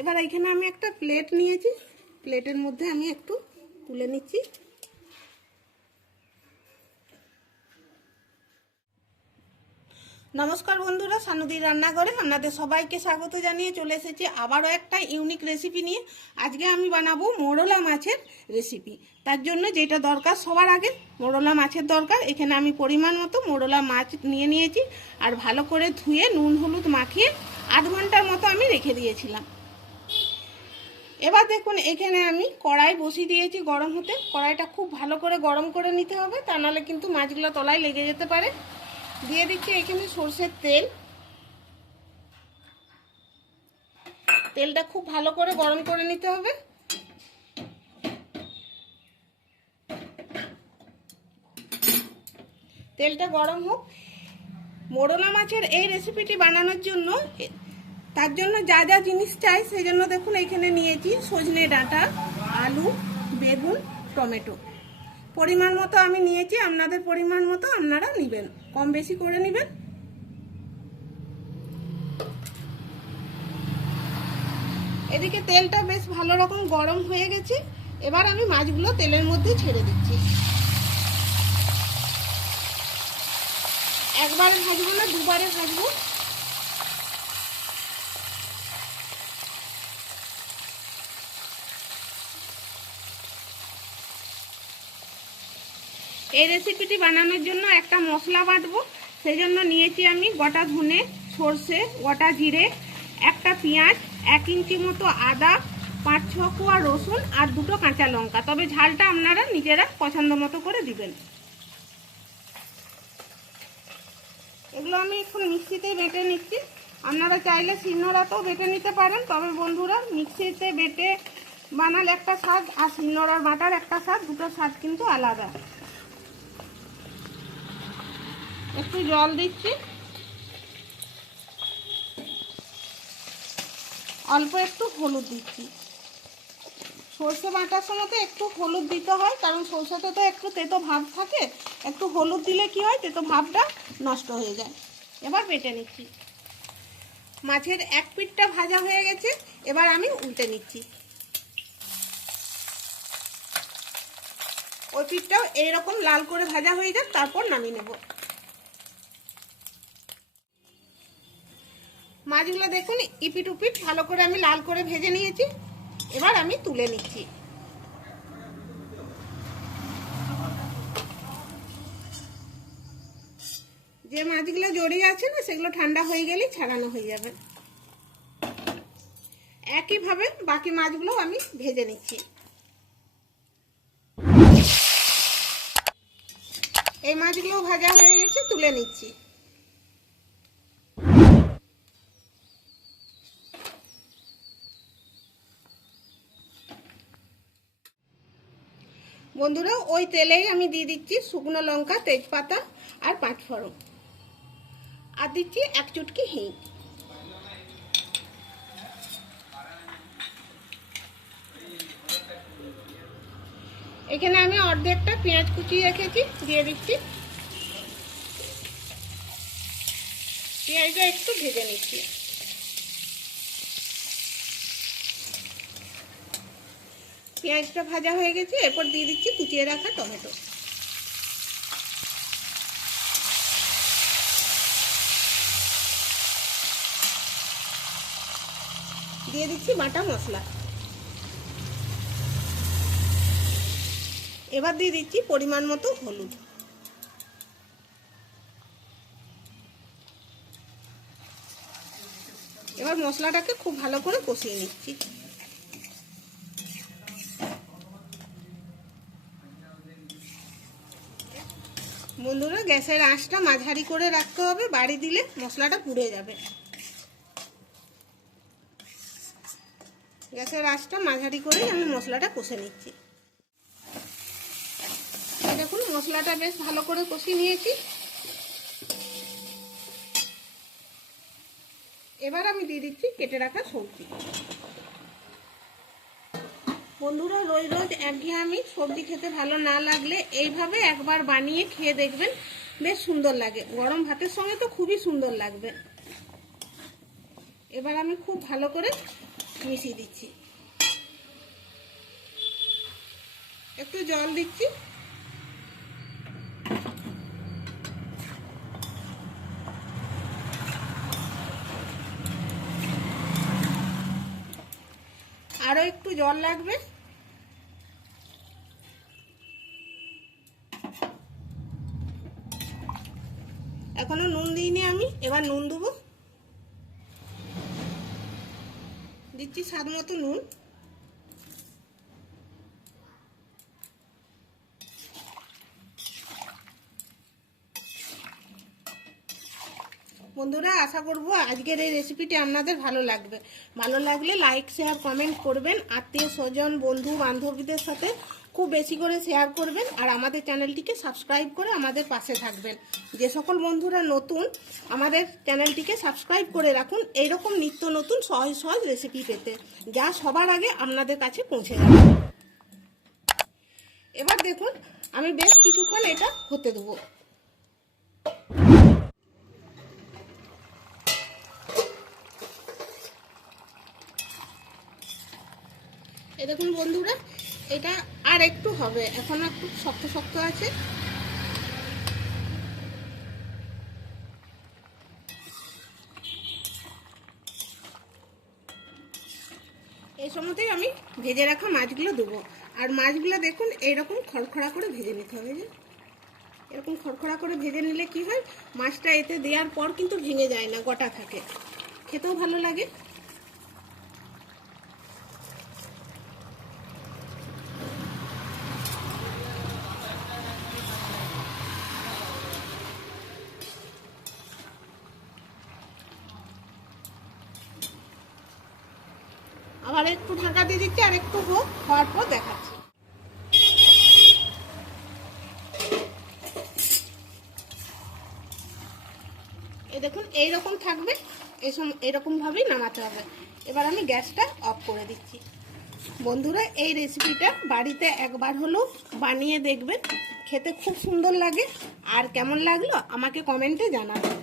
এবার এখানে আমি একটা প্লেট নিয়েছি। প্লেটের মধ্যে আমি একটু তুলে নিচ্ছি। নমস্কার বন্ধুরা, সানুদির রান্নাঘরে আপনাদের সবাইকে স্বাগত জানিয়ে চলে এসেছি আবারও একটা ইউনিক রেসিপি নিয়ে। আজকে আমি বানাবো মোরলা মাছের রেসিপি তার জন্য যেটা দরকার সবার আগে, মোরলা মাছের দরকার। এখানে আমি পরিমাণ মতো মোরলা মাছ নিয়ে নিয়েছি। আর ভালো করে ধুয়ে নুন হলুদ মাখিয়ে আধ ঘণ্টার মতো আমি রেখে দিয়েছিলাম। এবার দেখুন, এখানে আমি কড়াই বসিয়ে দিয়েছি গরম হতে। কড়াইটা খুব ভালো করে গরম করে নিতে হবে, তা নাহলে কিন্তু মাছগুলো তলায় লেগে যেতে পারে। দিয়ে দিচ্ছি এখানে সর্ষের তেল। তেলটা খুব ভালো করে গরম করে নিতে হবে। তেলটা গরম হোক। মোরলা মাছের এই রেসিপিটি বানানোর জন্য তার জন্য যা যা জিনিস চাই, সেই জন্য দেখুন এখানে নিয়েছি সজনে ডাঁটা, আলু, বেগুন, টমেটো। পরিমাণ মতো আমি নিয়েছি, আপনাদের পরিমাণ মতো আপনারা নেবেন, কম বেশি করে নেবেন। এদিকে তেলটা বেশ ভালো রকম গরম হয়ে গেছে, এবার আমি মাছগুলো তেলের মধ্যে ছেড়ে দিচ্ছি। একবারে ভাজবো না, দুবারে ভাজবো। এই রেসিপিটি বানানোর জন্য একটা মশলা বাটবো। সেই জন্য নিয়েছি আমি গোটা ধনে, সর্ষে, গোটা জিরে, একটা পেঁয়াজ, এক ইঞ্চি মতো আদা, পাঁচ, ছ কোয়া রসুন আর দুটো কাঁচা লঙ্কা। তবে ঝালটা আপনারা নিজেরা পছন্দ মতো করে দিবেন। এগুলো আমি এখন মিক্সিতে বেটে নিচ্ছি। আপনারা চাইলে শিলনোড়াতেও বেটে নিতে পারেন। তবে বন্ধুরা, মিক্সিতে বেটে বানালে একটা স্বাদ আর শিলনোড়ার বাটার একটা স্বাদ, দুটো স্বাদ কিন্তু আলাদা। একটু জল দিচ্ছি। অল্প একটু হলুদ দিচ্ছি। সর্ষে বাটার সময় তো একটু হলুদ দিতে হয়, কারণ সর্ষেতে তো একটু তেতো ভাব থাকে। একটু হলুদ দিলে কি হয়, তেতো ভাবটা নষ্ট হয়ে যায়। এবার বেটে নিচ্ছি। মাছের এক পিঠটা ভাজা হয়ে গেছে, এবার আমি উল্টে নিচ্ছি। ওই পিঠটাও এইরকম লাল করে ভাজা হয়ে যাক, তারপর নামিয়ে নেব। মাছগুলো দেখুন ইপিট উপিট ভালো করে আমি লাল করে ভেজে নিয়েছি। এবার আমি তুলে নিচ্ছি। যে মাছগুলো জড়িয়ে আছে না, সেগুলো ঠান্ডা হয়ে গেলেই ছাড়ানো হয়ে যাবে। একইভাবে বাকি মাছগুলো আমি ভেজে নিচ্ছি। এই মাছগুলো ভাজা হয়ে গেছে, তুলে নিচ্ছি। বন্ধুরা, ওই তেলেই আমি দিয়ে দিচ্ছি শুকনো লঙ্কা, তেজপাতা আর পাঁচফোড়ন আর দিচ্ছি এক চুটকি হিং। এখানে আমি অর্ধেকটা পেঁয়াজ কুচিয়ে রেখেছি, দিয়ে দিচ্ছি। পেঁয়াজটা একটু ভেজে নিচ্ছি। পেঁয়াজটা ভাজা হয়ে গেছে, এরপর দিয়ে দিচ্ছি কুচিয়ে রাখা টমেটো। দিয়ে দিচ্ছি বাটা মশলা। এবার দিয়ে দিচ্ছি পরিমাণ মতো হলুদ। এবার মশলাটাকে খুব ভালো করে কষিয়ে নিচ্ছি বন্ধুরা গ্যাসের আঁচটা মাঝারি করে রাখতে হবে, বাড়ি দিলে মশলাটা পুড়ে যাবে। গ্যাসের আঁচটা মাঝারি করে আমি মশলাটা কষে নিচ্ছি। দেখুন, মশলাটা বেশ ভালো করে কষিয়ে নিয়েছি। এবার আমি দিয়ে দিচ্ছি কেটে রাখা সবজি। বন্ধুরা, রোজ রোজ একঘেয়েমি সবজি খেতে ভালো না লাগলে এইভাবে একবার বানিয়ে খেয়ে দেখবেন বেশ সুন্দর লাগে। গরম ভাতের সঙ্গে তো খুবই সুন্দর লাগবে। এবার আমি খুব ভালো করে মিশিয়ে দিচ্ছি। একটু জল দিচ্ছি। আরও একটু জল লাগবে। এখনও নুন দিইনি আমি, এবার নুন দেবো। দিচ্ছি স্বাদ মতো নুন। বন্ধুরা, আশা করব আজকের এই রেসিপিটি আপনাদের ভালো লাগবে। ভালো লাগলে লাইক শেয়ার কমেন্ট করবেন। আত্মীয় স্বজন বন্ধু বান্ধবীদের সাথে খুব বেশি করে শেয়ার করবেন আর আমাদের চ্যানেলটিকে সাবস্ক্রাইব করে আমাদের পাশে থাকবেন। যে সকল বন্ধুরা নতুন, আমাদের চ্যানেলটিকে সাবস্ক্রাইব করে রাখুন। এইরকম নিত্য নতুন সহজ সহজ রেসিপি পেতে, যা সবার আগে আপনাদের কাছে পৌঁছে যাবে। এবার দেখুন, আমি বেশ কিছুক্ষণ এটা হতে দেবো। এই দেখুন বন্ধুরা এটা আর একটু হবে। এখন একটু শক্ত শক্ত আছে। এই সময়তেই আমি ভেজে রাখা মাছগুলো দেবো। আর মাছগুলো দেখুন, এইরকম খড়খড়া করে ভেজে নিতে হবে, যে এরকম খড়খড়া করে ভেজে নিলে কি হয়? মাছটা এতে দেওয়ার পর কিন্তু ভেঙে যায় না, গোটা থাকে। খেতেও ভালো লাগে। আবার একটু ঢাকা দিয়ে দিচ্ছি, আর একটু হোক, হওয়ার পর দেখাচ্ছি। এই দেখুন, এইরকম থাকবে, এই সম এরকমভাবেই নামাতে হবে। এবার আমি গ্যাসটা অফ করে দিচ্ছি। বন্ধুরা, এই রেসিপিটা বাড়িতে একবার হলেও বানিয়ে দেখবেন। খেতে খুব সুন্দর লাগে। আর কেমন লাগল আমাকে কমেন্টে জানাবেন।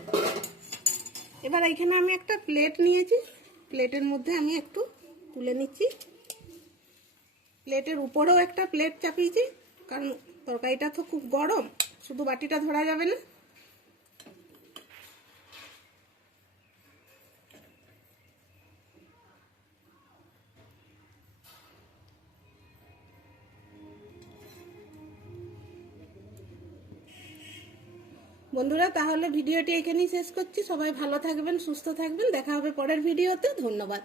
এবার এখানে আমি একটা প্লেট নিয়েছি। প্লেটের মধ্যে আমি একটু তুলে নিচ্ছি। প্লেটের উপরেও একটা প্লেট চাপিয়েছি, কারণ তরকারিটা তো খুব গরম, শুধু বাটিটা ধরা যাবে না। বন্ধুরা, তাহলে ভিডিওটি এখানেই শেষ করছি। সবাই ভালো থাকবেন, সুস্থ থাকবেন। দেখা হবে পরের ভিডিওতে। ধন্যবাদ।